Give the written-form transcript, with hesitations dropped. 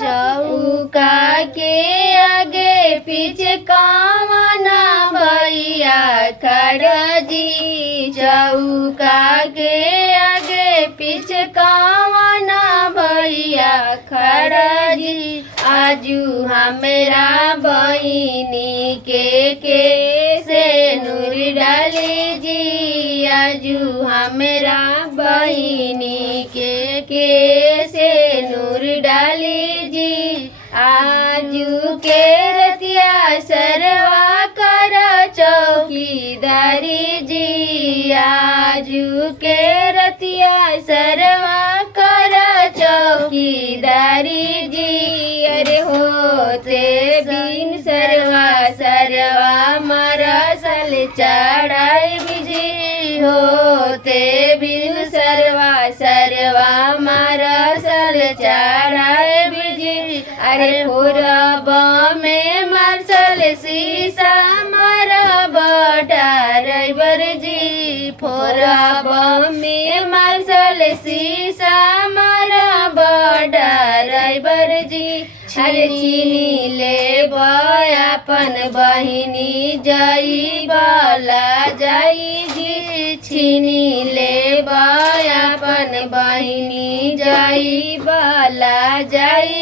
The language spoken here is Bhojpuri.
चौका के आगे पीछे कामना भैया खड़ा जी। चौका के आगे पीछे कामना भैया खड़ा जी। आजू हमरा बहिनी के से नूर डाली जी। आजू हमरा बहिनी के से नूर डाली जी। आजू के रतिया सरवा कर चौकीदारी जी। आजू के रतिया सरवा कर चौकीदारी जी। अरे होते बिन सरवा सरवा मरसल चढ़ाई बिजी। होते बिन सरवा सरवा मरसल चढ़ाई बिजी। अरे पूरब में मरसल शीशा मरब ड्राइवर जी। पूरब में मरसल शीशा मरब ड्राइवर जी। अरे चीनी ले अपन बहिनी जाई बाला जाई जी। चीनी ले अपन बहिनी जाई बाला जाई